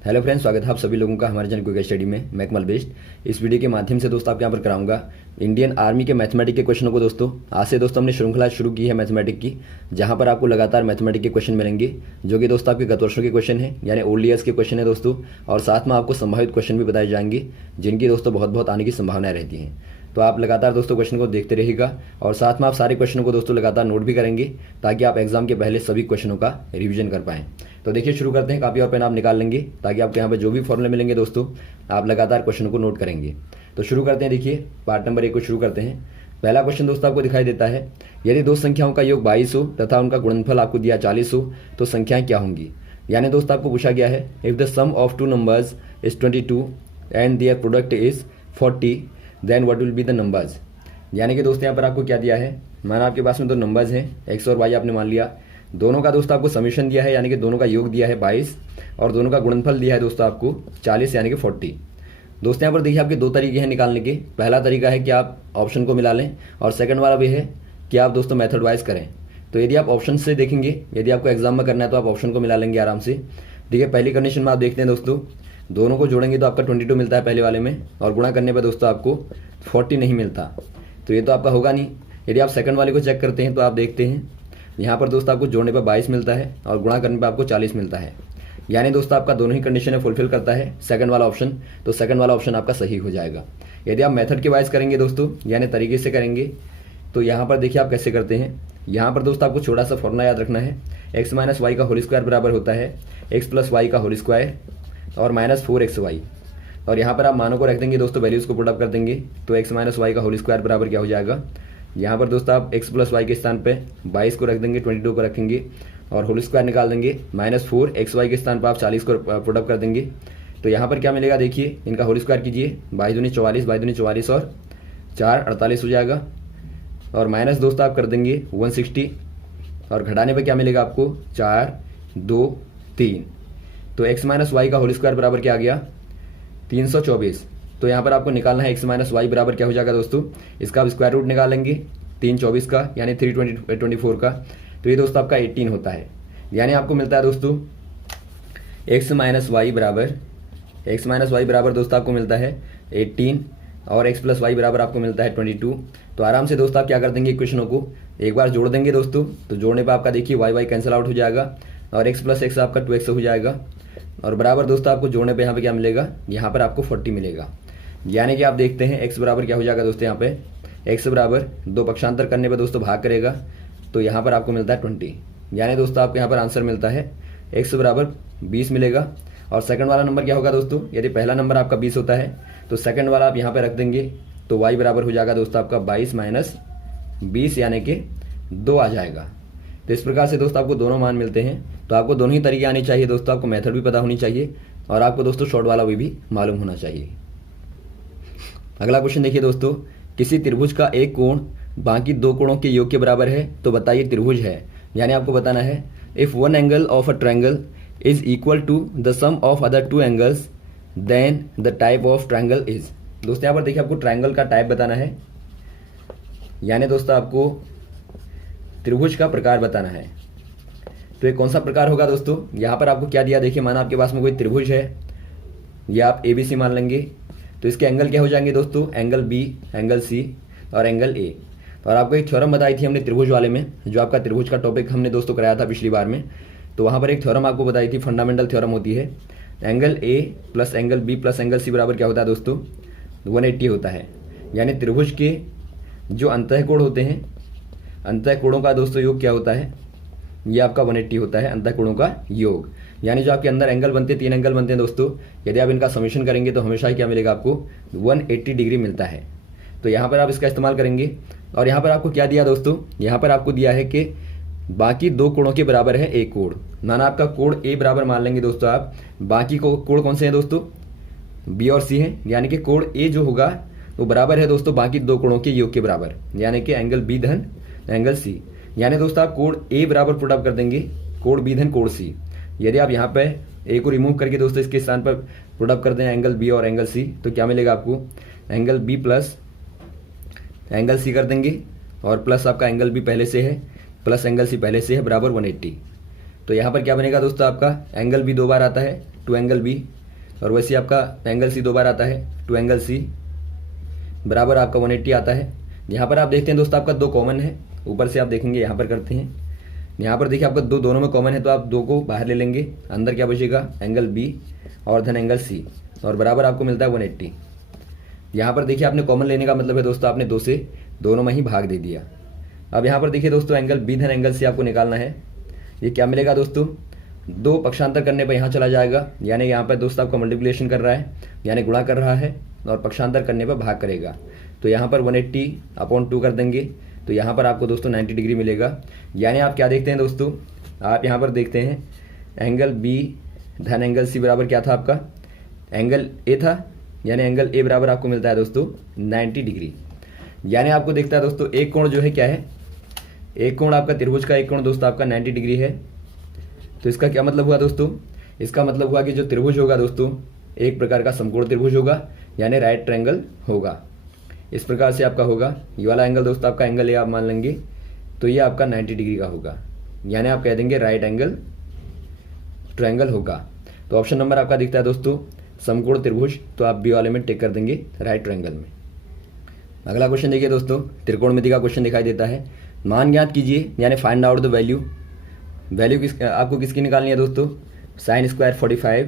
Hello friends, स्वागत है आप सभी लोगों का हमारे चैनल क्विक स्टडी में। मैं कमल बेस्ट। इस वीडियो के माध्यम से दोस्तों आपके यहाँ पर कराऊंगा इंडियन आर्मी के मैथमेटिक के क्वेश्चनों को। दोस्तों आज से दोस्तों हमने श्रृंखला शुरू की है मैथमेटिक की, जहां पर आपको लगातार मैथमेटिक के क्वेश्चन मिलेंगे, जो कि दोस्तों आपके गत वर्षों के क्वेश्चन है, यानी ओल्ड ईयर्स के क्वेश्चन है दोस्तों। और साथ में आपको संभावित क्वेश्चन भी बताए जाएंगे, जिनकी दोस्तों बहुत आने की संभावनाएं रहती हैं। तो आप लगातार दोस्तों क्वेश्चन को देखते रहिएगा और साथ में आप सारे क्वेश्चनों को दोस्तों लगातार नोट भी करेंगे, ताकि आप एग्जाम के पहले सभी क्वेश्चनों का रिवीजन कर पाएं। तो देखिए शुरू करते हैं। कॉपी और पेन आप निकाल लेंगे, ताकि आपको यहाँ पे जो भी फॉर्मूले मिलेंगे दोस्तों आप लगातार क्वेश्चनों को नोट करेंगे। तो शुरू करते हैं। देखिए पार्ट नंबर 1 को शुरू करते हैं। पहला क्वेश्चन दोस्तों आपको दिखाई देता है, यदि दो संख्याओं का योग 22 हो तथा उनका गुणनफल आपको दिया 40 हो, तो संख्याएं क्या होंगी। यानी दोस्तों आपको पूछा गया है, if the sum of two numbers is 22 and their product is 40, then what will be the numbers. यानी कि दोस्तों यहाँ पर आपको क्या दिया है, माना आपके पास में दो नंबर्स हैं, एक्स और वाई आपने मान लिया। दोनों का दोस्तों आपको समीशन दिया है, यानी कि दोनों का योग दिया है 22, और दोनों का गुणनफल दिया है दोस्तों आपको 40 यानी कि 40। दोस्तों यहाँ पर देखिए आपके दो तरीके हैं निकालने के। पहला तरीका है कि आप ऑप्शन को मिला लें, और सेकंड वाला भी है कि आप दोस्तों मेथड वाइज करें। तो यदि आप ऑप्शन से देखेंगे, यदि आपको एग्जाम में करना है तो आप ऑप्शन को मिला लेंगे आराम से। देखिए पहली कंडीशन में आप देखते हैं दोस्तों, दोनों को जोड़ेंगे तो आपका 22 मिलता है पहले वाले में, और गुणा करने पर दोस्तों आपको 40 नहीं मिलता, तो ये तो आपका होगा नहीं। यदि आप सेकंड वाले को चेक करते हैं तो आप देखते हैं यहाँ पर दोस्तों आपको जोड़ने पर 22 मिलता है और गुणा करने पर आपको 40 मिलता है। यानी दोस्तों आपका दोनों ही कंडीशन फुलफिल करता है सेकंड वाला ऑप्शन, तो सेकंड वाला ऑप्शन आपका सही हो जाएगा। यदि आप मेथड के वाइज करेंगे दोस्तों, यानी तरीके से करेंगे, तो यहाँ पर देखिए आप कैसे करते हैं। यहाँ पर दोस्तों आपको छोटा सा फॉर्मूला याद रखना है, एक्स माइनस वाई का होल स्क्वायर बराबर होता है एक्स प्लस वाई का होल स्क्वायर और माइनस 4xy। और यहाँ पर आप मानों को रख देंगे दोस्तों, वैल्यूज को पुट अप कर देंगे, तो एक्स माइनस वाई का होल स्क्वायर बराबर क्या हो जाएगा। यहाँ पर दोस्तों आप एक्स प्लस वाई के स्थान पे 22 को रख देंगे, 22 को रखेंगे और होल स्क्वायर निकाल देंगे, माइनस 4xy के स्थान पर आप 40 को पुट अप कर देंगे। तो यहाँ पर क्या मिलेगा, देखिए इनका होल स्क्वायर कीजिए, 22 दूनी 44, 22 दूनी 44 और 4 48 हो जाएगा। और माइनस दोस्तों आप कर देंगे 160, और घटाने पर क्या मिलेगा आपको 4 2 3। तो एक्स माइनस वाई का होल स्क्वायर बराबर क्या आ गया 324। तो यहाँ पर आपको निकालना है एक्स माइनस वाई बराबर क्या हो जाएगा दोस्तों, इसका आप स्क्वायर रूट निकाल लेंगे 324 का, यानी 324 का, तो ये दोस्तों आपका 18 होता है। यानी आपको मिलता है दोस्तों एक्स माइनस वाई बराबर दोस्तों आपको मिलता है 18 और एक्स प्लस वाई बराबर आपको मिलता है 22। तो आराम से दोस्तों आप क्या कर देंगे, इक्वेशनों को एक बार जोड़ देंगे दोस्तों। तो जोड़ने पर आपका देखिए वाई कैंसिल आउट हो जाएगा और एक्स प्लस एक्स आपका 2x हो जाएगा, और बराबर दोस्तों आपको जोड़ने पे यहाँ पे क्या मिलेगा, यहाँ पर आपको 40 मिलेगा। यानी कि आप देखते हैं x बराबर क्या हो जाएगा दोस्तों, यहाँ पे x बराबर दो पक्षांतर करने पर दोस्तों भाग करेगा, तो यहाँ पर आपको मिलता है 20। यानी दोस्तों आपको यहाँ पर आंसर मिलता है x बराबर 20 मिलेगा। और सेकंड वाला नंबर क्या होगा दोस्तों, यदि पहला नंबर आपका 20 होता है तो सेकंड वाला आप यहाँ पे रख देंगे, तो y बराबर हो जाएगा दोस्तों आपका 22 माइनस 20 यानी कि 2 आ जाएगा। तो इस प्रकार से दोस्तों आपको दोनों मान मिलते हैं। तो आपको दोनों ही तरीके आनी चाहिए दोस्तों, आपको मेथड भी पता होनी चाहिए और आपको दोस्तों शॉर्ट वाला भी मालूम होना चाहिए। अगला क्वेश्चन देखिए दोस्तों, किसी त्रिभुज का एक कोण बाकी दो कोणों के योग के बराबर है, तो बताइए त्रिभुज है। यानी आपको बताना है, if one angle of a triangle is equal to the sum of other two angles, then the type of triangle is. दोस्तों यहाँ पर देखिए आपको ट्रायंगल का टाइप बताना है, यानी दोस्तों आपको त्रिभुज का प्रकार बताना है। तो ये कौन सा प्रकार होगा दोस्तों, यहाँ पर आपको क्या दिया, देखिए माना आपके पास में कोई त्रिभुज है, या आप ABC मान लेंगे, तो इसके एंगल क्या हो जाएंगे दोस्तों, एंगल B, एंगल C और एंगल A। और आपको एक थ्योरम बताई थी हमने त्रिभुज वाले में, जो आपका त्रिभुज का टॉपिक हमने दोस्तों कराया था पिछली बार में। तो वहाँ पर एक थ्योरम आपको बताई थी, फंडामेंटल थ्योरम होती है, angle A plus angle B plus angle C बराबर क्या होता है दोस्तों, 180 होता है। यानी त्रिभुज के जो अंतःकोण होते हैं, अंतःकोणों का दोस्तों योग क्या होता है, ये आपका 180 होता है अंतःकोणों का योग। यानी जो आपके अंदर एंगल बनते हैं, 3 एंगल बनते हैं दोस्तों, यदि आप इनका समीशन करेंगे तो हमेशा ही क्या मिलेगा आपको 180 डिग्री मिलता है। तो यहाँ पर आप इसका इस्तेमाल करेंगे। और यहाँ पर आपको क्या दिया दोस्तों, यहाँ पर आपको दिया है कि बाकी दो कोणों के बराबर है एक कोण। माना आपका कोण A बराबर मान लेंगे दोस्तों आप, बाकी कोण कौन से हैं दोस्तों, B और C हैं। यानी कि कोण A जो होगा वो बराबर है दोस्तों बाकी दो कोणों के योग के बराबर, यानी कि एंगल B धन एंगल C। यानी दोस्तों आप कोण A बराबर पुट अप कर देंगे कोण B धन कोण C। यदि आप यहाँ पे A को रिमूव करके दोस्तों इसके स्थान पर पुट अप कर दें एंगल B और एंगल C, तो क्या मिलेगा आपको, angle B plus angle C कर देंगे, और प्लस आपका एंगल B पहले से है प्लस एंगल C पहले से है बराबर 180। तो यहाँ पर क्या बनेगा दोस्तों, आपका एंगल B 2 बार आता है, टू एंगल बी, और वैसे आपका एंगल सी 2 बार आता है, टू एंगल सी बराबर आपका 180 आता है। यहाँ पर आप देखते हैं दोस्तों आपका 2 कॉमन है, ऊपर से आप देखेंगे यहाँ पर करते हैं, यहाँ पर देखिए आपका दोनों में कॉमन है, तो आप 2 को बाहर ले लेंगे, अंदर क्या बचेगा एंगल बी और धन एंगल सी, और बराबर आपको मिलता है 180। यहाँ पर देखिए आपने कॉमन लेने का मतलब है दोस्तों आपने 2 से दोनों में ही भाग दे दिया। अब यहाँ पर देखिए दोस्तों एंगल बी धन एंगल सी आपको निकालना है। ये क्या मिलेगा दोस्तों, 2 पक्षांतर करने पर यहाँ चला जाएगा, यानी यहाँ पर दोस्तों आपका मल्टीप्लिकेशन कर रहा है, यानी गुणा कर रहा है, और पक्षांतर करने पर भाग करेगा। तो यहाँ पर 180/2 कर देंगे, तो यहाँ पर आपको दोस्तों 90 डिग्री मिलेगा। यानी आप क्या देखते हैं दोस्तों, आप यहाँ पर देखते हैं एंगल बी धन एंगल सी बराबर क्या था आपका, एंगल ए था, यानी एंगल ए बराबर आपको मिलता है दोस्तों 90 डिग्री। यानी आपको दिखता है दोस्तों एक कोण जो है क्या है, एक कोण आपका त्रिभुज का एक कोण दोस्तों आपका 90 डिग्री है। तो इसका क्या मतलब हुआ दोस्तों, इसका मतलब हुआ कि जो त्रिभुज होगा दोस्तों एक प्रकार का समकोण त्रिभुज होगा, यानी राइट ट्रायंगल होगा। इस प्रकार से आपका होगा, ये वाला एंगल दोस्तों आपका एंगल ए आप मान लेंगे, तो ये आपका 90 डिग्री का होगा, यानी आप कह देंगे राइट एंगल ट्रायंगल होगा। तो ऑप्शन नंबर आपका दिखता है दोस्तों समकोण त्रिभुज, तो आप बी वाले में टिक कर देंगे राइट ट्रायंगल में। अगला क्वेश्चन देखिए दोस्तों, त्रिकोणमिति का क्वेश्चन दिखाई देता है। मान ज्ञात कीजिए, यानी फाइंड आउट द वैल्यू आपको किसकी निकालनी है दोस्तों, साइन स्क्वायर 45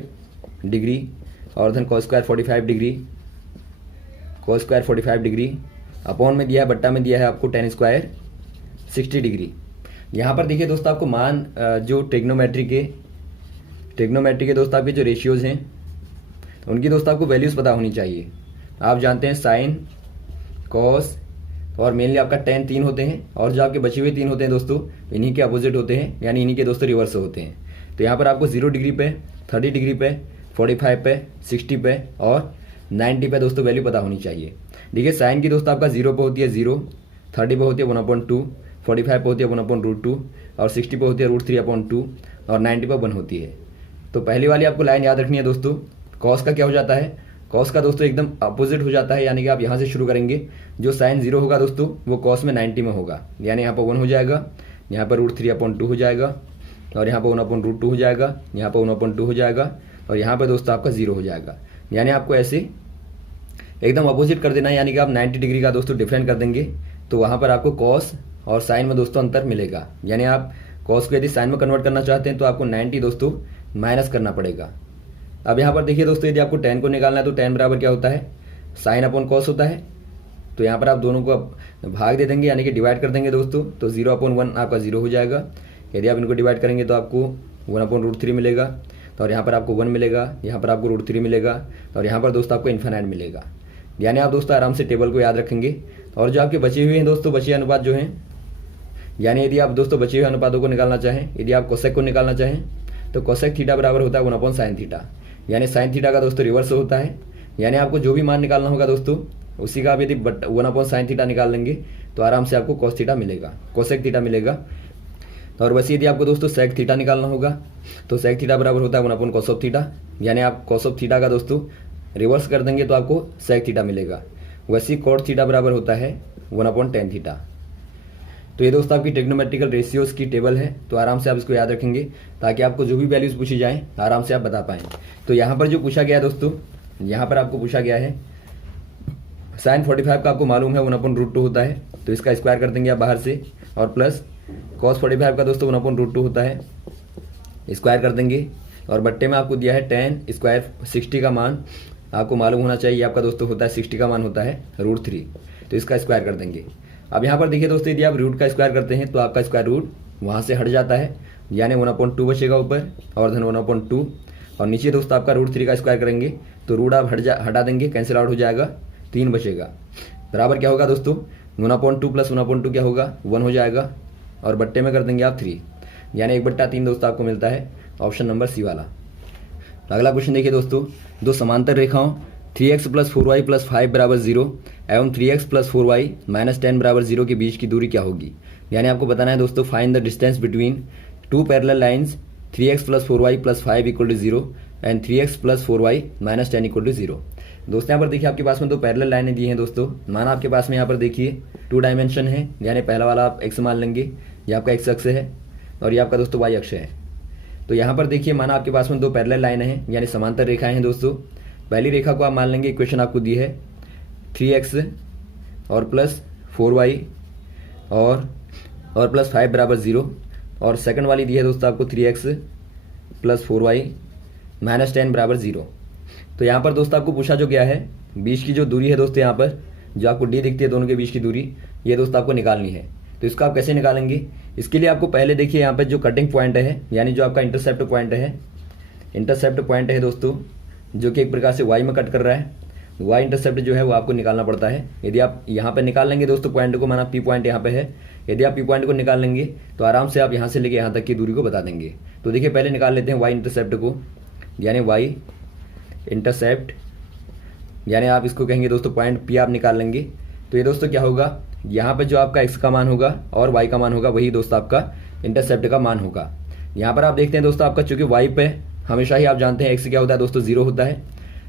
डिग्री और धन cos square 45 degree, cos square 45 degree upon में दिया है, बट्टा में दिया है आपको tan स्क्वायर 60 डिग्री। यहाँ पर देखिए दोस्तों आपको मान जो ट्रिग्नोमेट्री के दोस्तों आपके जो रेशियोज हैं उनकी दोस्तों आपको वैल्यूज़ पता होनी चाहिए। आप जानते हैं साइन कॉस और मेनली आपका tan 3 होते हैं, और जो आपके बचे हुए 3 होते हैं दोस्तों इन्हीं के अपोजिट होते हैं, यानी इन्हीं के दोस्तों रिवर्स होते हैं। तो यहाँ पर आपको 0 डिग्री पे, 30 डिग्री पे, 45 पे, 60 पे और 90 पे दोस्तों वैल्यू पता होनी चाहिए। देखिए साइन की दोस्तों आपका 0 पे होती है 0, 30 पे होती है 1/2, 45 पे होती है 1/√2 और 60 पे होती है √3/2 और 90 पे 1 होती है। तो पहली वाली आपको लाइन याद रखनी है दोस्तों, कॉस का क्या हो जाता है, कॉस का दोस्तों एकदम अपोजिट हो जाता है, यानी कि आप यहाँ से शुरू करेंगे, जो साइन 0 होगा दोस्तों वो कॉस में 90 में होगा, यानी यहाँ पर 1 हो जाएगा, यहाँ पर √3/2 हो जाएगा, और यहाँ पर 1/√2 हो जाएगा, यहाँ पर 1/2 हो जाएगा, और यहाँ पर दोस्तों आपका 0 हो जाएगा। यानी आपको ऐसे एकदम अपोजिट कर देना है, यानी कि आप 90 डिग्री का दोस्तों डिफरेंट कर देंगे, तो वहाँ पर आपको कॉस और साइन में दोस्तों अंतर मिलेगा। यानी आप कॉस को यदि साइन में कन्वर्ट करना चाहते हैं तो आपको 90 दोस्तों माइनस करना पड़ेगा। अब यहाँ पर देखिए दोस्तों यदि आपको tan को निकालना है तो tan बराबर क्या होता है, साइन अपॉन कॉस होता है। तो यहाँ पर आप दोनों को भाग दे देंगे, यानी कि डिवाइड कर देंगे दोस्तों, तो 0/1 आपका 0 हो जाएगा। यदि आप इनको डिवाइड करेंगे तो आपको 1/√3 मिलेगा, तो और यहाँ पर आपको 1 मिलेगा, यहाँ पर आपको √3 मिलेगा, और यहाँ पर दोस्तों आपको इन्फिनाइट मिलेगा। यानी आप दोस्तों आराम से टेबल को याद रखेंगे। और जो आपके बचे हुए हैं दोस्तों, बचे अनुपात जो हैं, यानी यदि आप दोस्तों बचे हुए अनुपातों को निकालना चाहें, यदि आप कोसेक को निकालना चाहें तो कोसेक थीटा बराबर होता है 1/sin थीटा, यानी साइन थीटा का दोस्तों रिवर्स होता है। यानी आपको जो भी मान निकालना होगा दोस्तों उसी का आप यदि 1/sin थीटा निकाल लेंगे तो आराम से आपको cos थीटा मिलेगा, कोसेक थीटा मिलेगा। और वैसे यदि आपको दोस्तों सेक थीटा निकालना होगा तो सेक थीटा बराबर होता है 1/cos थीटा, यानी आप cos थीटा का दोस्तों रिवर्स कर देंगे तो आपको सेक थीटा मिलेगा। वैसे cot थीटा बराबर होता है 1/tan थीटा। तो ये दोस्तों आपकी ट्रिग्नोमेट्रिकल रेशियोज की टेबल है, तो आराम से आप इसको याद रखेंगे ताकि आपको जो भी वैल्यूज पूछी जाएं आराम से आप बता पाएं। तो यहाँ पर जो पूछा गया है दोस्तों, यहाँ पर आपको पूछा गया है साइन 45 का आपको मालूम है 1/√2 होता है, तो इसका स्क्वायर कर देंगे आप बाहर से, और प्लस cos 45 का दोस्तों 1/√2 होता है, स्क्वायर कर देंगे, और बट्टे में आपको दिया है tan स्क्वायर 60 का मान आपको मालूम होना चाहिए, आपका दोस्तों होता है 60 का मान होता है √3, तो इसका स्क्वायर कर देंगे। अब यहाँ पर देखिए दोस्तों यदि आप रूट का स्क्वायर करते हैं तो आपका स्क्वायर रूट वहाँ से हट जाता है, यानी 1/2 बचेगा ऊपर और धन 1/2, और नीचे दोस्तों आपका √3 का स्क्वायर करेंगे तो रूट आप हटा देंगे, कैंसिल आउट हो जाएगा, 3 बचेगा। बराबर क्या होगा दोस्तों 1/2 प्लस 1/2 क्या होगा 1 हो जाएगा, और बट्टे में कर देंगे आप 3, यानी 1/3 दोस्तों आपको मिलता है ऑप्शन नंबर सी वाला। अगला क्वेश्चन देखिए दोस्तों, दो समांतर रेखाओं 3x + 4y + 5 = 0 एवं 3x + 4y - 10 = 0 के बीच की दूरी क्या होगी। यानी आपको बताना है दोस्तों find the distance between two parallel lines 3x + 4y + 5 = 0 and 3x + 4y - 10 = 0। दोस्तों यहाँ पर देखिए आपके पास में दो पैरेलल लाइनें दी हैं दोस्तों, माना आपके पास में यहाँ पर देखिए 2 डायमेंशन है, यानी पहला वाला आप x मान लेंगे, ये आपका x अक्ष है और ये आपका दोस्तों y अक्ष है। तो तो यहाँ पर देखिए माना आपके पास में दो पैरेलल लाइन हैं यानी समांतर रेखाएं हैं दोस्तों। पहली रेखा को आप मान लेंगे, इक्वेशन आपको दी है 3x और प्लस 4y और प्लस 5 बराबर 0, और सेकंड वाली दी है दोस्तों आपको 3x प्लस 4y माइनस 10 बराबर 0। तो यहाँ पर दोस्तों आपको पूछा जो गया है बीच की जो दूरी है दोस्तों, यहाँ पर जो आपको डी दिखती है दोनों के बीच की दूरी, ये दोस्तों आपको निकालनी है। तो इसको आप कैसे निकालेंगे, इसके लिए आपको पहले देखिए यहाँ पर जो कटिंग पॉइंट है यानी जो आपका इंटरसेप्ट पॉइंट है दोस्तों, जो कि एक प्रकार से वाई में कट कर रहा है, वाई इंटरसेप्ट जो है वो आपको निकालना पड़ता है। यदि आप यहाँ पर निकाल लेंगे दोस्तों पॉइंट को, माना पी पॉइंट यहाँ पे है, यदि आप पी पॉइंट को निकाल लेंगे तो आराम से आप यहाँ से लेके यहाँ तक की दूरी को बता देंगे। तो देखिए पहले निकाल लेते हैं वाई इंटरसेप्ट को, यानी वाई इंटरसेप्ट यानी आप इसको कहेंगे दोस्तों पॉइंट पी आप निकाल लेंगे। तो ये दोस्तों क्या होगा, यहाँ पर जो आपका एक्स का मान होगा और वाई का मान होगा वही दोस्तों आपका इंटरसेप्ट का मान होगा। यहाँ पर आप देखते हैं दोस्तों आपका चूंकि वाई पे हमेशा ही आप जानते हैं एक्स क्या होता है दोस्तों, 0 होता है।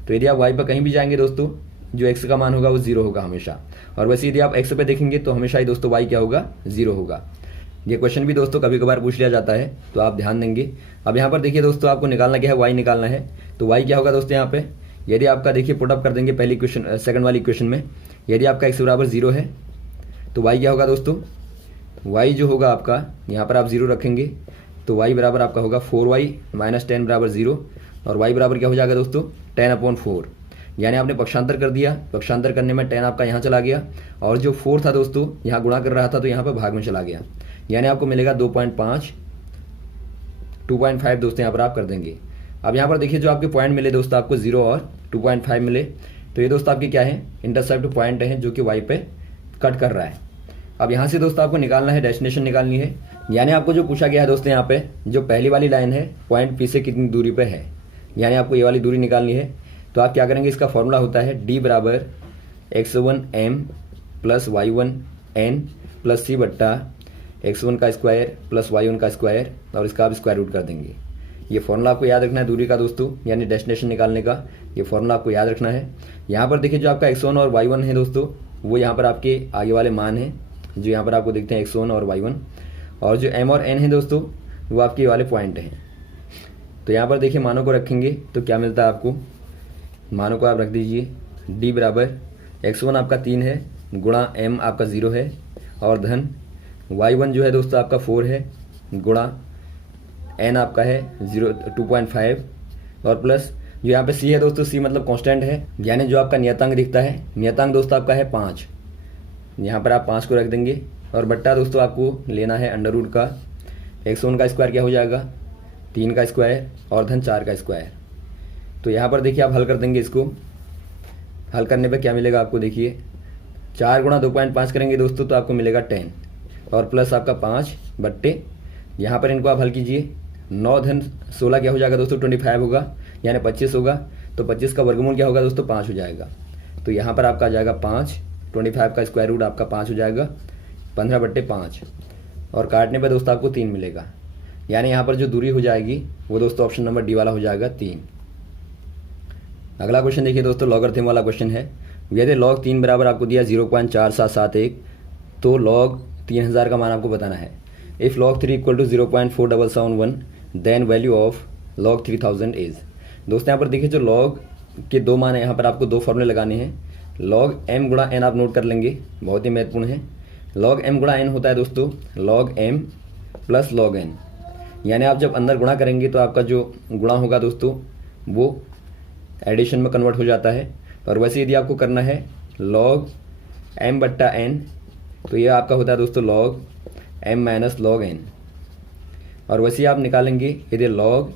तो यदि आप वाई पर कहीं भी जाएंगे दोस्तों, जो एक्स का मान होगा वो 0 होगा हमेशा, और वैसे यदि आप एक्स पे देखेंगे तो हमेशा ही दोस्तों वाई क्या होगा, 0 होगा। ये क्वेश्चन भी दोस्तों कभी कभार पूछ लिया जाता है, तो आप ध्यान देंगे। अब यहाँ पर देखिए दोस्तों आपको निकालना क्या है, वाई निकालना है। तो वाई क्या होगा दोस्तों, यहाँ पे यदि आपका देखिए पुटअप कर देंगे पहली इक्वेशन सेकंड वाली इक्वेशन में, यदि आपका एक्स बराबर 0 है तो वाई क्या होगा दोस्तों, वाई जो होगा आपका यहाँ पर आप 0 रखेंगे तो वाई बराबर आपका होगा 4y माइनस 10 बराबर 0, और वाई बराबर क्या हो जाएगा दोस्तों 10/4, यानी आपने पक्षांतर कर दिया, पक्षांतर करने में 10 आपका यहाँ चला गया, और जो 4 था दोस्तों यहाँ गुणा कर रहा था तो यहाँ पर भाग में चला गया, यानी आपको मिलेगा 2.5 दोस्तों यहाँ पर आप कर देंगे। अब यहाँ पर देखिए जो आपके पॉइंट मिले दोस्तों आपको 0 और 2.5 मिले, तो ये दोस्तों आपके क्या है, इंटरसेप्ट पॉइंट है जो कि वाई पे कट कर रहा है। अब यहाँ से दोस्तों आपको निकालना है, डेस्टिनेशन निकालनी है, यानी आपको जो पूछा गया है दोस्तों यहाँ पे जो पहली वाली लाइन है पॉइंट पी से कितनी दूरी पे है, यानी आपको ये वाली दूरी निकालनी है। तो आप क्या करेंगे, इसका फॉर्मूला होता है डी बराबर x1m प्लस y1n प्लस सी बट्टा x1 का स्क्वायर प्लस y1 का स्क्वायर, और इसका आप स्क्वायर रूट कर देंगे। ये फॉर्मूला आपको याद रखना है दूरी का दोस्तों, यानी डेस्टिनेशन निकालने का ये फॉर्मूला आपको याद रखना है। यहाँ पर देखिए जो आपका x1 और y1 है दोस्तों, वो यहाँ पर आपके आगे वाले मान हैं जो यहाँ पर आपको देखते हैं x1 और y1, और जो m और n है दोस्तों वो आपके वाले पॉइंट हैं। तो यहाँ पर देखिए मानों को रखेंगे तो क्या मिलता है आपको, मानों को आप रख दीजिए d बराबर x1 आपका 3 है गुणा m आपका 0 है, और धन y1 जो है दोस्तों आपका 4 है गुणा n आपका है 2.5, और प्लस जो यहाँ पे c है दोस्तों, c मतलब कांस्टेंट है, यानी जो आपका नियतांक दिखता है, नियतांक दोस्तों आपका है 5, यहाँ पर आप 5 को रख देंगे, और बट्टा दोस्तों आपको लेना है अंडर रूट का x1 का स्क्वायर क्या हो जाएगा 3 का स्क्वायर और धन 4 का स्क्वायर। तो यहाँ पर देखिए आप हल कर देंगे, इसको हल करने पे क्या मिलेगा आपको, देखिए 4 गुणा 2.5 करेंगे दोस्तों तो आपको मिलेगा 10, और प्लस आपका 5 बट्टे यहाँ पर इनको आप हल कीजिए, 9 धन 16 क्या हो जाएगा दोस्तों 25 होगा, यानी 25 होगा, तो 25 का वर्गमूल क्या होगा दोस्तों 5 हो जाएगा। तो यहाँ पर आपका आ जाएगा 5, 25 का स्क्वायर रूट आपका 5 हो जाएगा 15/5, और काटने पर दोस्तों आपको 3 मिलेगा, यानी यहाँ पर जो दूरी हो जाएगी वो दोस्तों ऑप्शन नंबर डी वाला हो जाएगा 3। अगला क्वेश्चन देखिए दोस्तों, लॉगरिथम वाला क्वेश्चन है। यदि log 3 बराबर आपको दिया 0.4771, तो log 3000 का मान आपको बताना है। If log 3 equal to 0.4771 then value of log 3000 is. दोस्तों यहाँ पर देखिए जो log के दो मान है, यहाँ पर आपको दो फॉर्मूले लगाने हैं। log m गुणा n आप नोट कर लेंगे, बहुत ही महत्वपूर्ण है। log m गुणा n होता है दोस्तों log m plus log n, यानी आप जब अंदर गुणा करेंगे तो आपका जो गुणा होगा दोस्तों वो एडिशन में कन्वर्ट हो जाता है। और वैसे यदि आपको करना है log m बट्टा n, तो ये आपका होता है दोस्तों log m minus log n, और वैसे आप निकालेंगे यदि log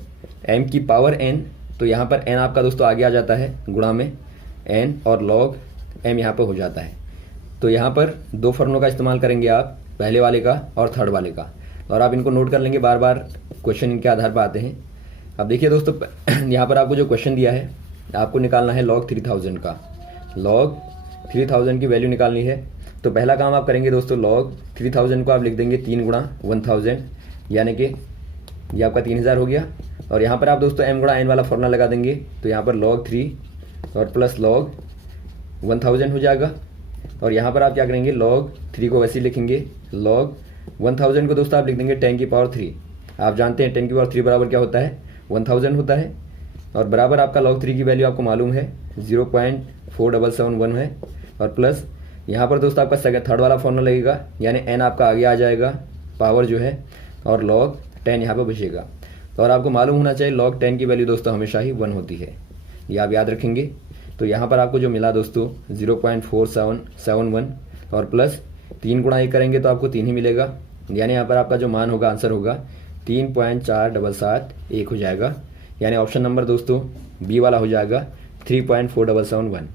m की पावर n, तो यहाँ पर n आपका दोस्तों आगे आ जाता है गुणा में n, और log m यहाँ पर हो जाता है। तो यहाँ पर दो फॉर्मूलों का इस्तेमाल करेंगे आप, पहले वाले का और थर्ड वाले का, और आप इनको नोट कर लेंगे, बार बार क्वेश्चन इनके आधार पर आते हैं। अब देखिए दोस्तों यहाँ पर आपको जो क्वेश्चन दिया है आपको निकालना है log 3000 का, log 3000 की वैल्यू निकालनी है। तो पहला काम आप करेंगे दोस्तों, log 3000 को आप लिख देंगे 3 गुणा 1000, यानी कि ये आपका 3000 हो गया, और यहाँ पर आप दोस्तों m गुणा n वाला फॉर्मूला लगा देंगे, तो यहाँ पर log 3 और प्लस log 1000 हो जाएगा। और यहाँ पर आप क्या करेंगे, log 3 को वैसे ही लिखेंगे, log 1000 को दोस्तों आप लिख देंगे 10 की पावर 3, आप जानते हैं 10 की पावर 3 बराबर क्या होता है, 1000 होता है। और बराबर आपका log 3 की वैल्यू आपको मालूम है 0.4771 है। और प्लस यहाँ पर दोस्तों आपका थर्ड वाला फॉर्मूला लगेगा, यानी n आपका आगे आ जाएगा पावर जो है, और log 10 यहाँ पर बचेगा। और आपको मालूम होना चाहिए log 10 की वैल्यू दोस्तों हमेशा ही 1 होती है, ये आप याद रखेंगे। तो यहाँ पर आपको जो मिला दोस्तों 0.4771 और प्लस 3 गुणा 1 करेंगे तो आपको 3 ही मिलेगा, यानी यहाँ पर आपका जो मान होगा, आंसर होगा 3.4771 हो जाएगा। यानी ऑप्शन नंबर दोस्तों बी वाला हो जाएगा 3.4771।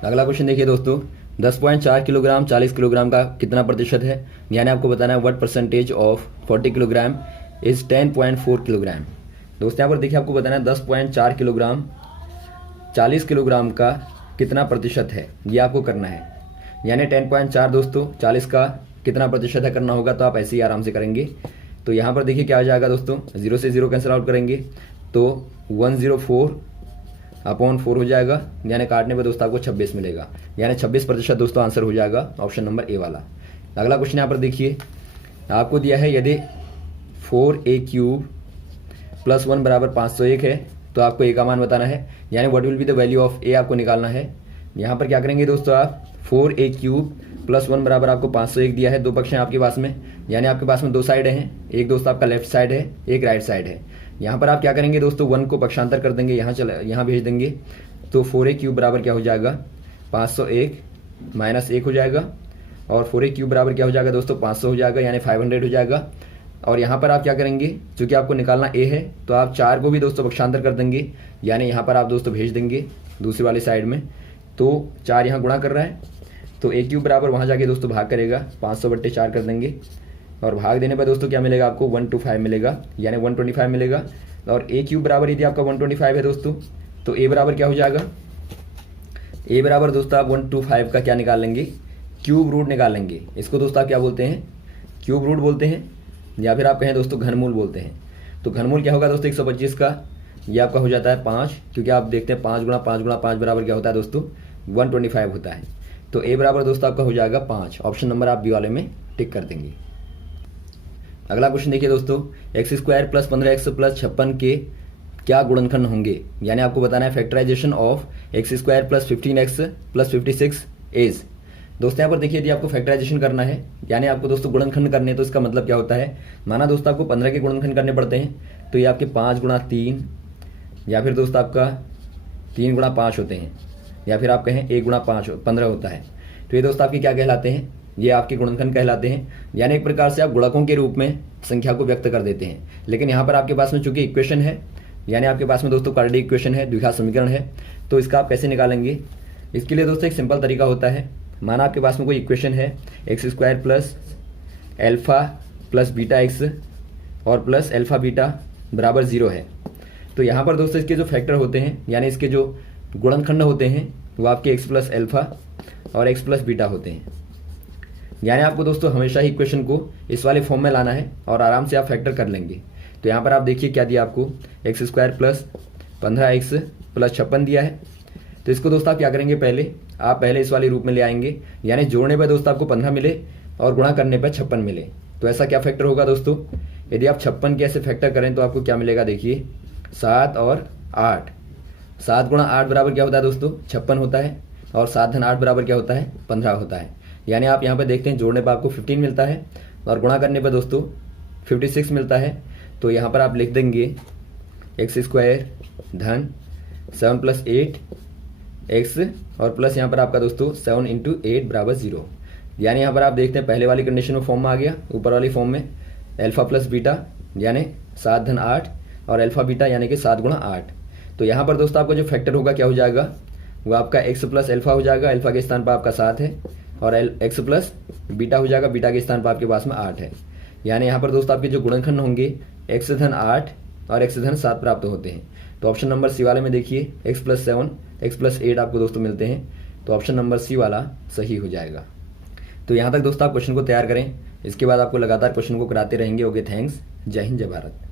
अगला क्वेश्चन देखिए दोस्तों, 10.4 किलोग्राम 40 किलोग्राम का कितना प्रतिशत है, यानी आपको बताना है what percentage of 40 kilogram is 10.4 kilogram. दोस्तों यहाँ पर देखिए आपको बताना है 10.4 किलोग्राम 40 किलोग्राम का कितना प्रतिशत है, ये आपको करना है। यानी 10.4 दोस्तों 40 का कितना प्रतिशत है करना होगा, तो आप ऐसे ही आराम से करेंगे। तो यहाँ पर देखिए क्या आ जाएगा दोस्तों, 0 से 0 कैंसिल आउट करेंगे तो 104/4 हो जाएगा, यानी काटने पर दोस्तों आपको 26 मिलेगा, यानी 26% दोस्तों आंसर हो जाएगा ऑप्शन नंबर ए वाला। अगला क्वेश्चन यहाँ पर देखिए, आपको दिया है यदि 4a³ + 1 बराबर 501 है तो आपको ए का मान बताना है, यानी what will be the value of a आपको निकालना है। यहाँ पर क्या करेंगे दोस्तों, आप 4a³ + 1 बराबर आपको 501 दिया है, दो पक्ष हैं आपके पास में, यानी आपके पास में दो साइड हैं, एक दोस्तों आपका लेफ्ट साइड है, एक राइट साइड है। यहाँ पर आप क्या करेंगे दोस्तों, 1 को पक्षांतर कर देंगे, यहाँ भेज देंगे, तो 4a³ बराबर क्या हो जाएगा 501 - 1 हो जाएगा, और 4a³ बराबर क्या हो जाएगा दोस्तों 500 हो जाएगा, यानी 500 हो जाएगा। और यहाँ पर आप क्या करेंगे, चूंकि आपको निकालना ए है तो आप 4 को भी दोस्तों पक्षांतर कर देंगे, यानी यहाँ पर आप दोस्तों भेज देंगे दूसरी वाली साइड में, तो 4 यहाँ गुणा कर रहा है, तो a³ बराबर वहाँ जाके दोस्तों भाग करेगा, 500/4 कर देंगे, और भाग देने पर दोस्तों क्या मिलेगा आपको 125 मिलेगा, यानी 125 मिलेगा। और a³ बराबर यदि आपका 125 है दोस्तों, तो a बराबर क्या हो जाएगा, a बराबर दोस्तों आप 125 का क्या निकाल लेंगे, क्यूब रूट निकाल लेंगे। इसको दोस्तों आप क्या बोलते हैं, क्यूब रूट बोलते हैं, या फिर आप कहें दोस्तों घनमूल बोलते हैं। तो घनमूल क्या होगा दोस्तों 125 का, ये आपका हो जाता है 5, क्योंकि आप देखते हैं 5 × 5 × 5 बराबर क्या होता है दोस्तों 125 होता है। तो ए बराबर दोस्तों आपका हो जाएगा 5, ऑप्शन नंबर आप बी वाले में टिक कर देंगे। अगला क्वेश्चन देखिए दोस्तों, x² + 15x + 56 के क्या गुणनखंड होंगे, यानी आपको बताना है factorization of x² + 15x + 56 is. दोस्तों यहाँ पर देखिए यदि आपको फैक्टराइजेशन करना है, यानी आपको दोस्तों गुणनखंड करने, तो इसका मतलब क्या होता है, माना दोस्तों आपको 15 के गुणनखंड करने पड़ते हैं, तो ये आपके 5 × 3 या फिर दोस्तों आपका 3 × 5 होते हैं, या फिर आप कहें 1 × 5 15 होता है। तो ये दोस्तों आपके क्या कहलाते हैं, ये आपके गुणनखंड कहलाते हैं, यानी एक प्रकार से आप गुणकों के रूप में संख्या को व्यक्त कर देते हैं। लेकिन यहाँ पर आपके पास में चूंकि इक्वेशन है, यानी आपके पास में दोस्तों क्वाड्रेटिक इक्वेशन है, द्विघात समीकरण है, तो इसका आप कैसे निकालेंगे। इसके लिए दोस्तों एक सिंपल तरीका होता है, माना आपके पास में कोई इक्वेशन है x² + α + βx और प्लस α β बराबर 0 है, तो यहाँ पर दोस्तों इसके जो फैक्टर होते हैं, यानी इसके जो गुणनखंड होते हैं वो आपके x + α और x + β होते हैं। यानी आपको दोस्तों हमेशा ही इक्वेशन को इस वाले फॉर्म में लाना है और आराम से आप फैक्टर कर लेंगे। तो यहाँ पर आप देखिए क्या दिया आपको, x² + 15x + 56 दिया है। तो इसको दोस्तों आप क्या करेंगे, पहले इस वाले रूप में ले आएंगे, यानी जोड़ने पर दोस्तों आपको 15 मिले और गुणा करने पर 56 मिले। तो ऐसा क्या फैक्टर होगा दोस्तों, यदि आप 56 के ऐसे फैक्टर करें तो आपको क्या मिलेगा, देखिए 7 और 8, 7 × 8 बराबर क्या होता है दोस्तों 56 होता है, और 7 × 8 बराबर क्या होता है 15 होता है। यानी आप यहाँ पर देखते हैं जोड़ने पर आपको 15 मिलता है और गुणा करने पर दोस्तों 56 मिलता है। तो यहाँ पर आप लिख देंगे x² धन 7 + 8 x और प्लस यहाँ पर आपका दोस्तों 7 × 8 बराबर 0। यानी यहाँ पर आप देखते हैं पहले वाली कंडीशन में फॉर्म में आ गया, ऊपर वाली फॉर्म में α + β यानी 7 धन 8 और α β यानी कि 7 × 8। तो यहाँ पर दोस्तों आपका जो फैक्टर होगा क्या हो जाएगा, वो आपका x + α हो जाएगा, अल्फा के स्थान पर आपका 7 है, और x + β हो जाएगा, बीटा के स्थान पर आपके पास में 8 है। यानी यहाँ पर दोस्तों आपके जो गुणनखंड होंगे x धन 8 और x धन 7 प्राप्त होते हैं। तो ऑप्शन नंबर सी वाले में देखिए x + 7 x + 8 आपको दोस्तों मिलते हैं, तो ऑप्शन नंबर सी वाला सही हो जाएगा। तो यहाँ तक दोस्तों आप क्वेश्चन को तैयार करें, इसके बाद आपको लगातार क्वेश्चन को कराते रहेंगे। ओके, थैंक्स, जय हिंद, जय भारत।